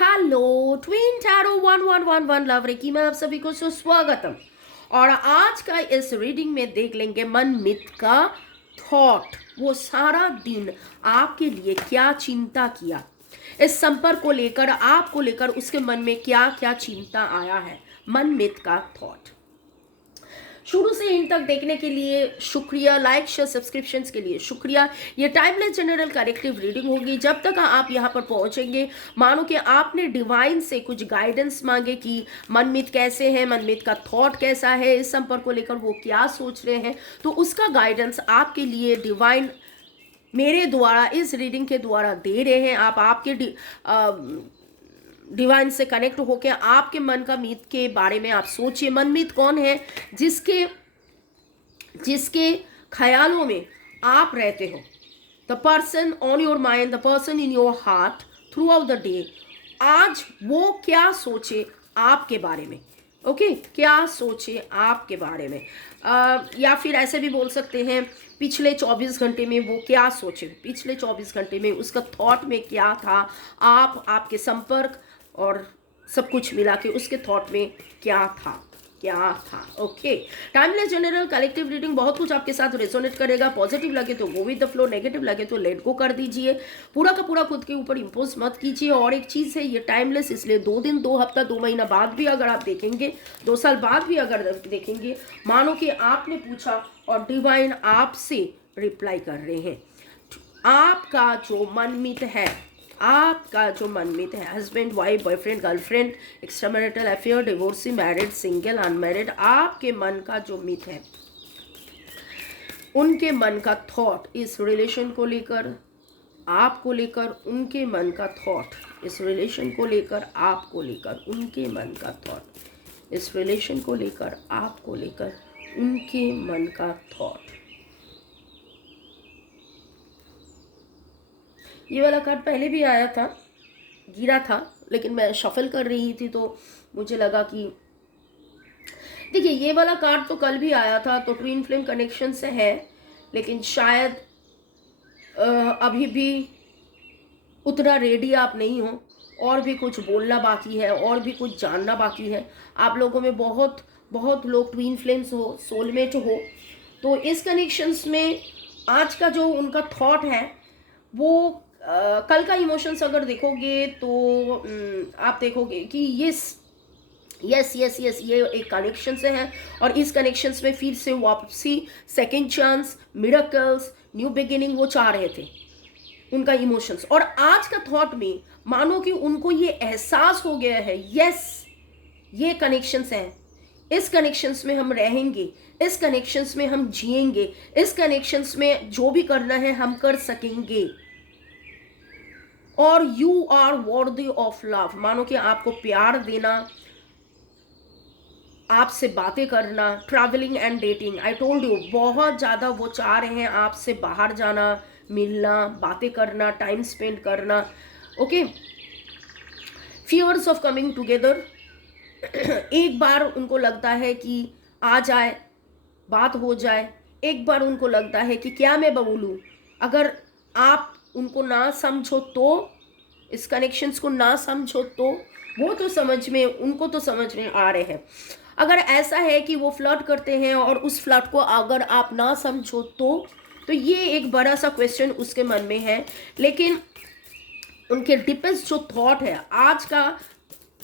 Hello twin tarot 1111 love reiki में आप सभी को सुस्वागतम। और आज का इस रीडिंग में देख लेंगे मन मित का थॉट। वो सारा दिन आपके लिए क्या चिंता किया, इस संपर्क को लेकर, आपको लेकर उसके मन में क्या क्या चिंता आया है। मन मित का थॉट शुरू से इन तक देखने के लिए शुक्रिया। लाइक शेयर सब्सक्रिप्शन के लिए शुक्रिया। ये टाइमलेस जनरल कलेक्टिव रीडिंग होगी। जब तक आप यहाँ पर पहुंचेंगे, मानो कि आपने डिवाइन से कुछ गाइडेंस मांगे कि मनमीत कैसे हैं, मनमीत का थॉट कैसा है, इस संपर्क को लेकर वो क्या सोच रहे हैं, तो उसका गाइडेंस आपके लिए डिवाइन मेरे द्वारा इस रीडिंग के द्वारा दे रहे हैं। आप आपके डिवाइन से कनेक्ट होकर आपके मन का मीत के बारे में आप सोचिए। मनमीत कौन है? जिसके ख्यालों में आप रहते हो। The person on your mind, the person in your heart through out the day. आज वो क्या सोचे आपके बारे में, ओके क्या सोचे आपके बारे में, या फिर ऐसे भी बोल सकते हैं पिछले 24 घंटे में वो क्या सोचे, पिछले 24 घंटे में उसका थॉट में क्या था, आपके संपर्क और सब कुछ मिला के उसके थॉट में क्या था। Okay. Timeless general collective reading बहुत कुछ आपके साथ रेजोनेट करेगा। पॉजिटिव लगे तो go with the flow, negative लगे तो लेट गो कर दीजिए। पूरा का पूरा खुद के ऊपर इम्पोज मत कीजिए। और एक चीज़ है, ये टाइमलेस इसलिए 2 दिन, 2 हफ्ता, 2 महीना बाद भी अगर आप देखेंगे, 2 साल बाद भी अगर देखेंगे, मानो कि आपने पूछा और डिवाइन आपसे रिप्लाई कर रहे हैं। आपका जो मनमीत है, आपका जो मनमीत है, husband, wife, boyfriend, girlfriend, extramarital affair, divorcee, married, single, unmarried, आपके मन का जो मित है, उनके मन का थॉट इस रिलेशन को लेकर, आपको लेकर, उनके मन का थॉट इस रिलेशन को लेकर, आपको लेकर, उनके मन का थॉट इस रिलेशन को लेकर, आपको लेकर, उनके मन का थॉट। ये वाला कार्ड पहले भी आया था, गिरा था, लेकिन मैं शफल कर रही थी तो मुझे लगा कि देखिए ये वाला कार्ड तो कल भी आया था, तो ट्विन फ्लेम कनेक्शन से है, लेकिन शायद अभी भी उतना रेडी आप नहीं हो, और भी कुछ बोलना बाकी है, और भी कुछ जानना बाकी है। आप लोगों में बहुत बहुत लोग ट्विन फ्लेम्स हो, सोलमेट हो, तो इस कनेक्शंस में आज का जो उनका थॉट है वो कल का इमोशंस अगर देखोगे तो आप देखोगे कि यस ये एक कनेक्शन से है, और इस कनेक्शंस में फिर से वापसी, second chance, miracles, new beginning वो चाह रहे थे उनका इमोशंस। और आज का थॉट में मानो कि उनको ये एहसास हो गया है, यस ये कनेक्शंस हैं, इस कनेक्शंस में हम रहेंगे, इस कनेक्शंस में हम जिएंगे, इस कनेक्शंस में जो भी करना है हम कर सकेंगे, और you are worthy of love. मानो कि आपको प्यार देना, आपसे बातें करना, travelling and dating, I told you बहुत ज़्यादा वो चाह रहे हैं आपसे बाहर जाना, मिलना, बातें करना, टाइम स्पेंड करना। Okay, fears of coming together. एक बार उनको लगता है कि आ जाए, बात हो जाए। एक बार उनको लगता है कि क्या मैं बोलूँ, अगर आप उनको ना समझो तो, इस कनेक्शंस को ना समझो तो, वो तो समझ में, उनको तो समझ में आ रहे हैं। अगर ऐसा है कि वो फ्लर्ट करते हैं और उस फ्लर्ट को अगर आप ना समझो तो ये एक बड़ा सा क्वेश्चन उसके मन में है। लेकिन उनके डीपेस्ट जो थॉट है आज का,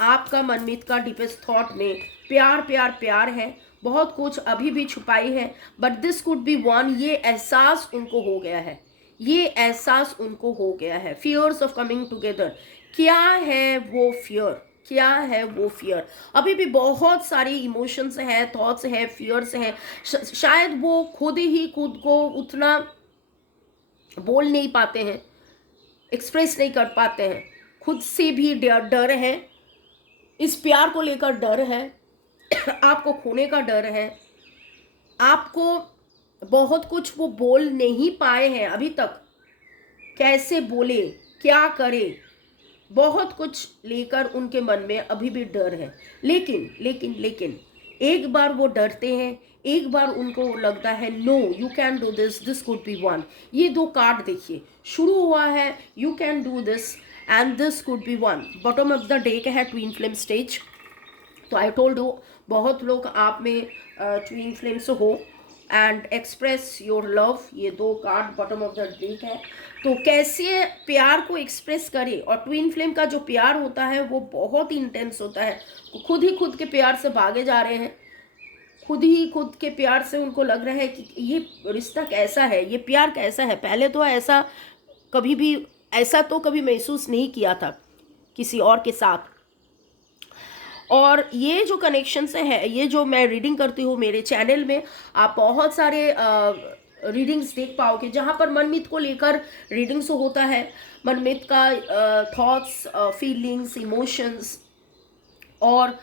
आपका मनमीत का डीपेस्ट थॉट में प्यार प्यार प्यार है, बहुत कुछ अभी भी छुपाई है, but this could be one. ये एहसास उनको हो गया है, ये एहसास उनको हो गया है। फियर्स ऑफ कमिंग टुगेदर, क्या है वो फियर, क्या है वो फियर? अभी भी बहुत सारी इमोशंस हैं, थॉट्स हैं, फियर्स हैं। शायद वो खुद ही खुद को उतना बोल नहीं पाते हैं, एक्सप्रेस नहीं कर पाते हैं, खुद से भी डर है, इस प्यार को लेकर डर है, आपको खोने का डर है, आपको बहुत कुछ वो बोल नहीं पाए हैं अभी तक, कैसे बोले, क्या करे, बहुत कुछ लेकर उनके मन में अभी भी डर है। लेकिन लेकिन लेकिन एक बार वो डरते हैं, एक बार उनको लगता है no you can do this, this could be one. ये 2 कार्ड देखिए, शुरू हुआ है you can do this, and this could be one. Bottom of the day का है ट्विन फ्लेम स्टेज। तो आई टोल्ड यू बहुत लोग आप में ट्विन फ्लेम्स हो एंड एक्सप्रेस योर लव, ये 2 card bottom of the deck है। तो कैसे प्यार को एक्सप्रेस करें, और ट्विन फ्लेम का जो प्यार होता है वो बहुत ही इंटेंस होता है। खुद ही खुद के प्यार से भागे जा रहे हैं, खुद ही खुद के प्यार से उनको लग रहा है कि ये रिश्ता कैसा है, ये प्यार कैसा है। पहले तो ऐसा कभी भी ऐसा तो कभी महसूस नहीं किया था किसी और के साथ। और ये जो कनेक्शन से है, ये जो मैं रीडिंग करती हूँ मेरे चैनल में, आप बहुत सारे रीडिंग्स देख पाओगे जहाँ पर मनमीत को लेकर रीडिंग्स होता है। मनमीत का थॉट्स, फीलिंग्स, इमोशंस, और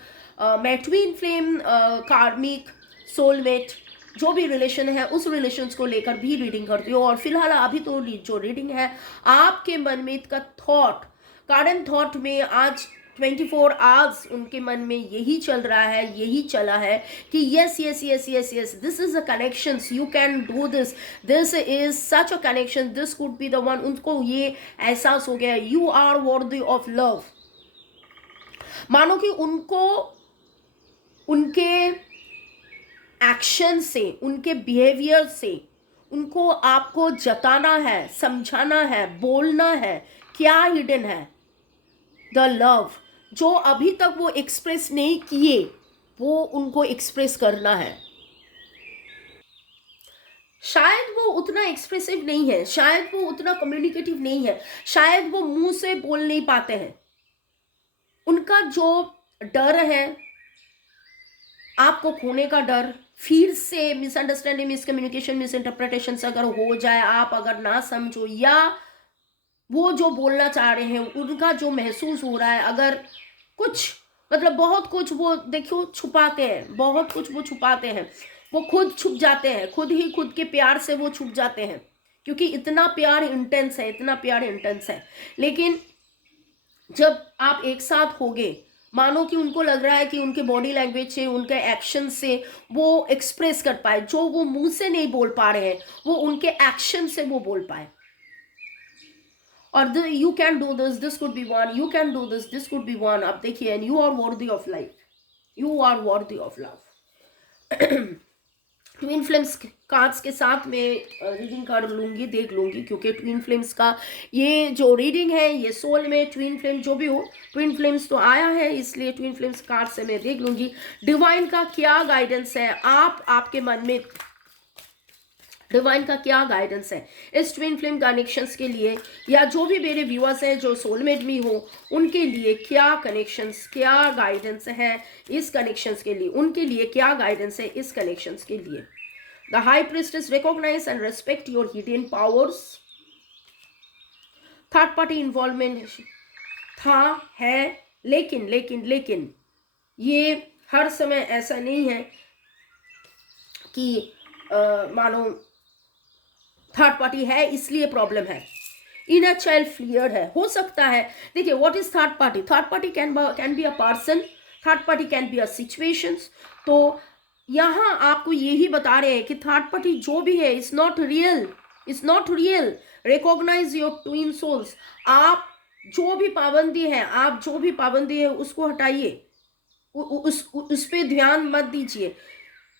मैं ट्विन फ्लेम, कार्मिक, सोलमेट, जो भी रिलेशन है उस रिलेशंस को लेकर भी रीडिंग करती हूँ। और फिलहाल अभी तो जो रीडिंग है आपके मनमीत का थॉट, करंट थॉट में आज 24 आवर्स उनके मन में यही चल रहा है, यही चला है कि yes yes yes yes yes, this is a connection, you can do this, this is such a connection, this could be the one. उनको ये एहसास हो गया, you are worthy of love. मानो कि उनको उनके एक्शन से, उनके बिहेवियर से उनको आपको जताना है, समझाना है, बोलना है क्या हिडन है, द लव जो अभी तक वो एक्सप्रेस नहीं किए वो उनको एक्सप्रेस करना है। शायद वो उतना एक्सप्रेसिव नहीं है, शायद वो उतना कम्युनिकेटिव नहीं है, शायद वो मुंह से बोल नहीं पाते हैं। उनका जो डर है, आपको खोने का डर, फिर से मिसअंडरस्टैंडिंग, मिसकम्युनिकेशन, मिसइंटरप्रिटेशन अगर हो जाए, आप अगर ना समझो, या वो जो बोलना चाह रहे हैं उनका जो महसूस हो रहा है, अगर कुछ मतलब बहुत कुछ वो देखो छुपाते हैं, बहुत कुछ वो छुपाते हैं, वो खुद छुप जाते हैं, खुद ही खुद के प्यार से वो छुप जाते हैं, क्योंकि इतना प्यार इंटेंस है, इतना प्यार इंटेंस है। लेकिन जब आप एक साथ होगे, मानो कि उनको लग रहा है कि उनके बॉडी लैंग्वेज से, उनके एक्शन से वो एक्सप्रेस कर पाए, जो वो मुंह से नहीं बोल पा रहे हैं वो उनके एक्शन से वो बोल पाए। और you can do this, this could be one, you can do this, this could be one. आप देखिए, and you are worthy of life, you are worthy of love. Twin flames cards के साथ मैं रीडिंग कर लूँगी, देख लूँगी, क्योंकि ट्विन फ्लेम्स का ये जो रीडिंग है ये सोल में ट्विन फ्लेम जो भी हो, ट्विन फ्लेम्स तो आया है, इसलिए ट्विन फ्लेम्स कार्ड से मैं देख लूँगी डिवाइन का क्या गाइडेंस है, आपके मन में डिवाइन का क्या गाइडेंस है इस ट्विन फ्लेम कनेक्शंस के लिए, या जो भी मेरे व्यूअर्स हैं जो सोलमेट भी हो उनके लिए क्या कनेक्शंस, क्या गाइडेंस है इस कनेक्शंस के लिए, उनके लिए क्या गाइडेंस है इस कनेक्शंस के लिए। The high priestess recognise and respect your hidden powers. Third party involvement था, है, लेकिन लेकिन लेकिन ये हर समय ऐसा नहीं है कि मानो थर्ड पार्टी है इसलिए प्रॉब्लम है। इनर चाइल्ड फ्लियर है, हो सकता है। देखिए, what is third party? Third party can be a person, third party can be a situations. तो यहाँ आपको यही बता रहे हैं कि थर्ड पार्टी जो भी है it's not real, it's not real. Recognise your twin souls. आप जो भी पाबंदी है, आप जो भी पाबंदी है उसको हटाइए, उस पे ध्यान मत दीजिए।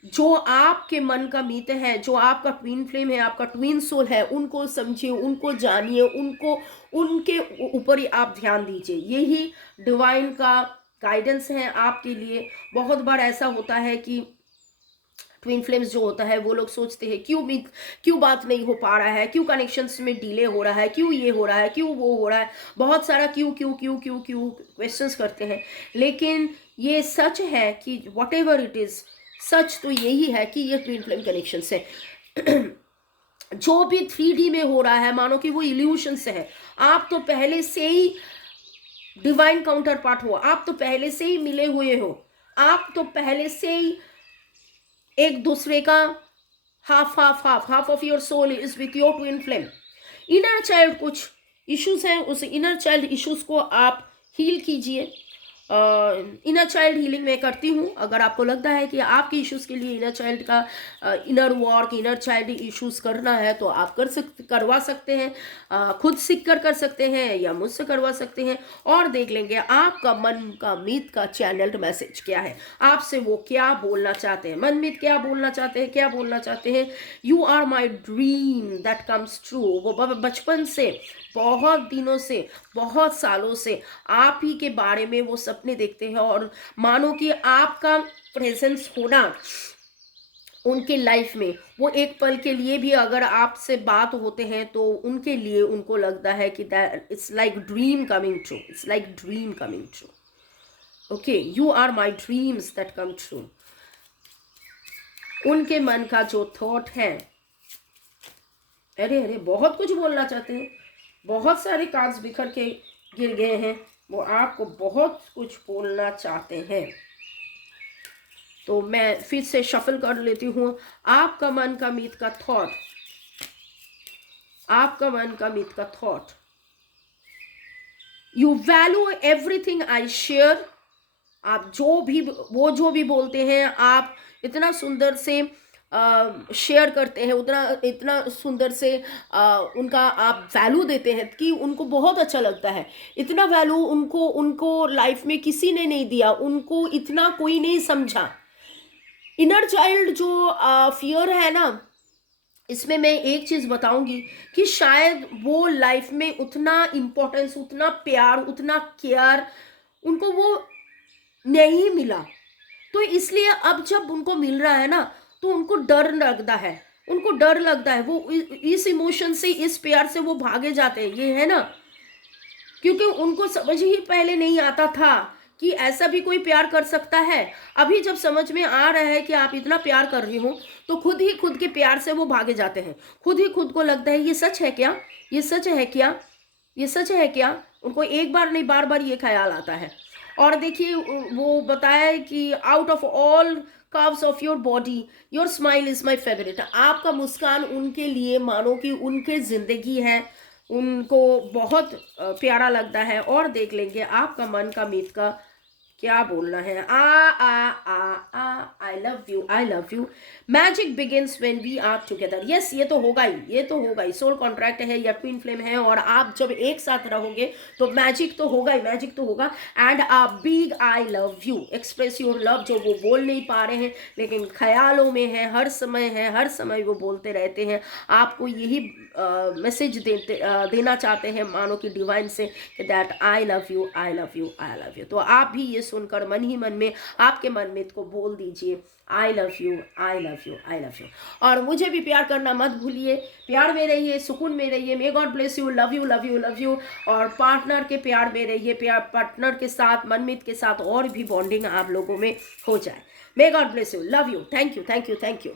जो आपके मन का मीत है, जो आपका ट्विन फ्लेम है, आपका ट्विन सोल है, उनको समझिए, उनको जानिए, उनको उनके ऊपर ही आप ध्यान दीजिए। यही डिवाइन का गाइडेंस है आपके लिए। बहुत बार ऐसा होता है कि ट्विन फ्लेम्स जो होता है वो लोग सोचते हैं क्यों बात नहीं हो पा रहा है, क्यों कनेक्शंस में डिले हो रहा है, क्यों ये हो रहा है, क्यों वो हो रहा है, बहुत सारा क्यों क्यों क्यों क्यों क्यों क्वेश्चंस करते हैं। लेकिन ये सच है कि वॉट एवर इट इज़, सच तो यही है कि ये ट्विन फ्लेम कनेक्शन से जो भी 3D में हो रहा है मानो कि वो इल्यूशन से है। आप तो पहले से ही डिवाइन काउंटर पार्ट हो, आप तो पहले से ही मिले हुए हो, आप तो पहले से ही एक दूसरे का half of your soul is with your twin flame. Inner child कुछ इश्यूज हैं, उस इनर चाइल्ड इश्यूज को आप हील कीजिए इनर चाइल्ड हीलिंग मैं करती हूँ। अगर आपको लगता है कि आपके इश्यूज़ के लिए इनर चाइल्ड का inner work, inner child issues करना है, तो आप करवा सकते हैं। खुद सीख कर सकते हैं या मुझसे करवा सकते हैं, और देख लेंगे आपका मन का मीत का चैनल्ड मैसेज क्या है, आपसे वो क्या बोलना चाहते हैं, मन मीत क्या बोलना चाहते हैं, क्या बोलना चाहते हैं। You are my dream that comes true. वो बचपन से, बहुत दिनों से, बहुत सालों से आप ही के बारे में वो सपने देखते हैं, और मानो कि आपका प्रेजेंस होना उनके लाइफ में, वो एक पल के लिए भी अगर आपसे बात होते हैं तो उनके लिए उनको लगता है कि that it's like dream coming true, it's like dream coming true. Okay, you are my dreams that come true. उनके मन का जो थॉट है, अरे अरे बहुत कुछ बोलना चाहते हैं, बहुत सारे कार्ड्स बिखर के गिर गए हैं, वो आपको बहुत कुछ बोलना चाहते हैं। तो मैं फिर से शफल कर लेती हूँ। आपका मन का मीत का थॉट, आपका मन का मीत का thought, you value everything I share. आप जो भी बोलते हैं, आप इतना सुंदर से शेयर करते हैं, इतना सुंदर से उनका आप वैल्यू देते हैं कि उनको बहुत अच्छा लगता है। इतना वैल्यू उनको लाइफ में किसी ने नहीं दिया, उनको इतना कोई नहीं समझा। इनर चाइल्ड जो फियर है ना, इसमें मैं एक चीज़ बताऊंगी कि शायद वो लाइफ में उतना इम्पोर्टेंस, उतना प्यार, उतना केयर उनको वो नहीं मिला। तो इसलिए अब जब उनको मिल रहा है ना, तो उनको डर लगता है, उनको डर लगता है। वो इस इमोशन से, इस प्यार से वो भागे जाते हैं, ये है ना, क्योंकि उनको समझ ही पहले नहीं आता था कि ऐसा भी कोई प्यार कर सकता है। अभी जब समझ में आ रहा है कि आप इतना प्यार कर रही हो, तो खुद ही खुद के प्यार से वो भागे जाते हैं। खुद ही खुद को लगता है ये सच है क्या, ये सच है क्या, ये सच है क्या। उनको एक बार नहीं, बार बार ये ख्याल आता है। और देखिए, वो बताया कि out of all curves of your body your smile is my favourite. आपका मुस्कान उनके लिए मानो कि उनके जिंदगी है, उनको बहुत प्यारा लगता है। और देख लेंगे आपका मन का मीत का क्या बोलना है। I love you, I love you. Magic begins when we are together. Yes, ये तो होगा ही, ये तो होगा ही। सोल कॉन्ट्रैक्ट है या ट्विन फ्लेम है, और आप जब एक साथ रहोगे तो मैजिक तो होगा ही, मैजिक तो होगा। And a big I love you, express your love, जो वो बोल नहीं पा रहे हैं लेकिन ख्यालों में है, हर समय वो बोलते रहते हैं। आपको यही मैसेज देना चाहते हैं, मानो कि डिवाइन से, that I love you, I love you, I love you. तो आप भी ये सुनकर मन ही मन में आपके मन में को बोल दीजिए, आई love you, I love you, I love you. और मुझे भी प्यार करना मत भूलिए, प्यार में रहिए, सुकून में रहिए। May God bless you, love you, love you, love you. और पार्टनर के प्यार में रहिए, पार्टनर के साथ, मनमीत के साथ और भी बॉन्डिंग आप लोगों में हो जाए। May God bless you, love you, thank you, thank you, thank you.